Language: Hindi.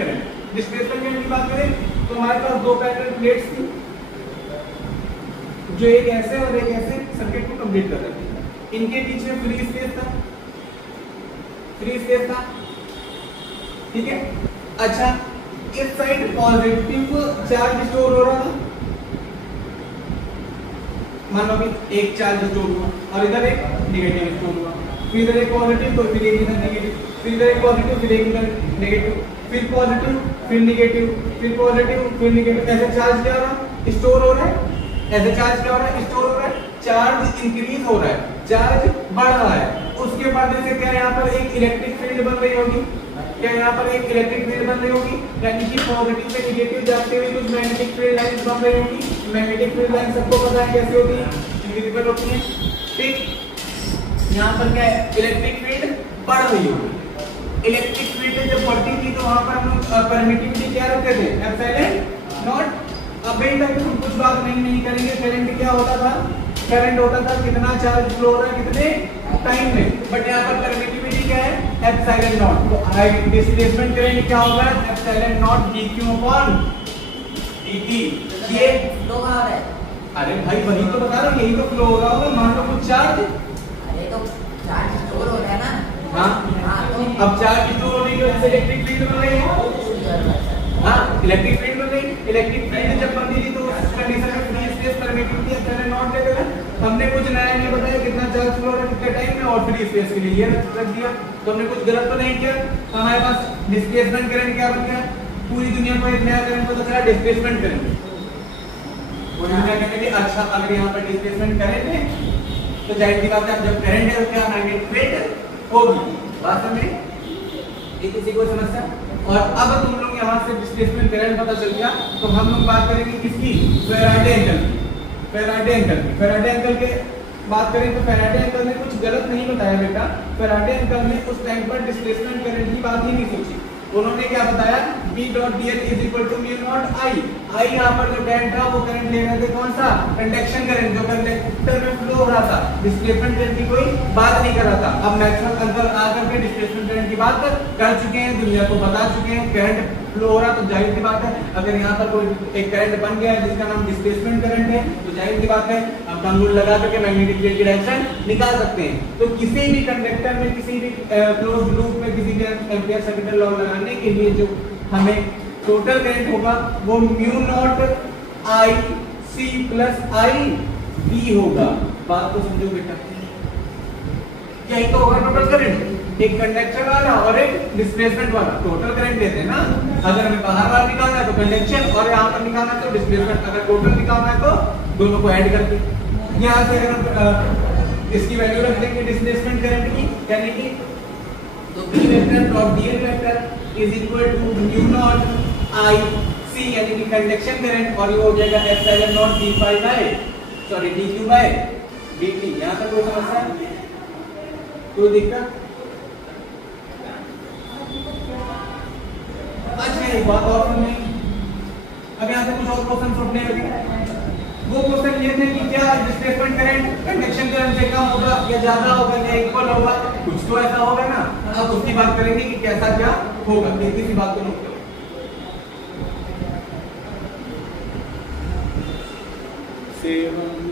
करंट। डिस्प्लेसमेंट करंट की बात करें तो हमारे पास दो पैरेलल प्लेट्स थी जो एक ऐसे और एक ऐसे सर्किट को कंप्लीट कर रहे थे। इनके पीछे फ्री स्पेस था, ठीक है। अच्छा, इस साइड पॉजिटिव चार्ज स्टोर हो रहा था, मान लो कि एक चार्ज स्टोर हुआ और इधर एक नेगेटिव स्टोर हुआ, फिर इधर एक पॉजिटिव तो फिर एक इधर नेगेटिव, फिर इधर एक पॉजिटिव फिर एक इधर नेगेटिव, फिर पॉजिटिव फिर नेगेटिव, फिर पॉजिटिव फिर नेगेटिव। ऐसे चार्ज क्या हो रहा है, स्टोर हो रहा है। ऐसे चार्ज क्या हो रहा है, स्टोर हो रहा है। चार्ज इंक्रीज हो रहा है, चार्ज बढ़ रहा है। उसके बढ़ने से क्या यहाँ पर एक इलेक्ट्रिक फील्ड बन रही होगी, क्या यहाँ पर एक इलेक्ट्रिक फील्ड बन रही होगी, यानी कि पॉजिटिव से नेगेटिव जाते हुए कुछ मैग्नेटिक फील्ड लाइंस बन रही होगी। मैग्नेटिक फील्ड लाइन सबको पता है कैसे होती है, इनविजिबल होती है, ठीक। यहाँ पर क्या है, इलेक्ट्रिक फील्ड बढ़ रही होगी। इलेक्ट्रिक फील्ड जब बढ़ती थी तो वहां पर हम परमिटिविटी क्या रखते थे, एप्सिलॉन नॉट। अब तक हम कुछ बात नहीं करेंगे। करंट क्या होता था, करंट होता था कितना चार्ज फ्लो हो रहा है कितने टाइम में, बट यहाँ पर परमिटिविटी क्या है, एप्सिलॉन नॉट। तो आई डिस्प्लेसमेंट करंट क्या होगा, epsilon not dq upon dt। ये फ्लो हो रहा है। अरे भाई वही तो बता रहा हूँ, यही तो फ्लो हो रहा होगा। मान लो कुछ चार्ज, अरे तो चार्ज स्टोर हो रहा है ना। हाँ तो अब चार्ज स्टोर होने की वजह से इलेक्ट्रिक फील्ड बन रही है। हाँ, इलेक्ट्रिक फील्ड बन रही है। इलेक्ट्रिक फील्ड जब बनती थी तो उस कंडीशन में free space permittivity epsilon not ले लेना। हमने कुछ नया नहीं बताया कितना चार्ज फ्लो हो रहा है कितने टाइम में, और फ्री स्पेस के लिए ये रख दिया। तो हमने कुछ गलत तो नहीं किया। हमारे पास डिस्प्लेसमेंट करंट क्या बन गया, पूरी दुनिया को एक नया करंट पता चला, डिस्प्लेसमेंट करंट। पूरी दुनिया कहने लगी अच्छा अगर यहाँ पर डिस्प्लेसमेंट करंट है तो जाहिर सी बात है जब करंट है तो क्या मैग्नेटिक फील्ड होगी। बात समझे, ये किसी को समस्या। और अब तुम लोग यहाँ से डिस्प्लेसमेंट करंट पता चल गया तो हम लोग बात करेंगे किसकी, फैराडे अंकल की। फैराडे अंकल के बात करें तो फैराडे अंकल ने कुछ गलत नहीं बताया बेटा। फैराडे अंकल ने उस टाइम पर डिस्प्लेसमेंट करंट की बात ही नहीं सोची। उन्होंने क्या बताया, B dot dl is equal to mu not I। यहाँ पर जो करंट था वो करंट ले रहे थे कौन सा, कंडक्शन करंट, जो कंडक्टर में फ्लो हो रहा था। डिस्प्लेसमेंट करंट की कोई बात नहीं कर रहा था। अब मैक्सवेल अंकल आकर के डिस्प्लेसमेंट करंट की बात कर चुके हैं, दुनिया को बता चुके हैं करंट फ्लो हो रहा। तो जाहिर सी बात है अगर यहाँ पर कोई एक करंट बन गया है जिसका नाम डिस्प्लेसमेंट करंट है तो जाहिर सी बात है अब हम लोग लगा करके मैग्नेटिक फील्ड की डायरेक्शन निकाल सकते हैं। तो किसी भी कंडक्टर में, किसी भी क्लोज्ड लूप में, किसी भी एम्पीयर सेकेंड लॉ लगाने के लिए जो हमें टोटल करंट होगा वो mu not I C plus I B होगा। बात को समझो बेटा, यही तो होगा टोटल करंट। एक कंडक्शन वाला और एक डिस्प्लेसमेंट वाला टोटल करंट देते हैं ना। अगर हमें बाहर वाला निकालना है तो कंडक्शन, और यहाँ पर निकालना है तो डिस्प्लेसमेंट। अगर टोटल निकालना है तो दोनों को ऐड करके यहाँ से अगर इसकी वैल्यू रख देंगे डिस्प्लेसमेंट करंट की, यानी कि तो B vector dot dl vector is equal to mu not I C, यानी कि कंडक्शन करंट, और ये हो जाएगा epsilon not dq by dt। यहाँ तक कोई समस्या, कोई दिक्कत? अच्छा एक बात और सुनिए, अब यहाँ से कुछ और क्वेश्चन उठने लगे। वो क्वेश्चन ये थे कि क्या डिस्प्लेसमेंट करंट कंडक्शन करंट से कम होगा या ज्यादा होगा या इक्वल होगा, कुछ तो ऐसा होगा ना। अब उसकी बात करेंगे कि कैसा क्या होगा, किसी बात को नोट करो। सेवन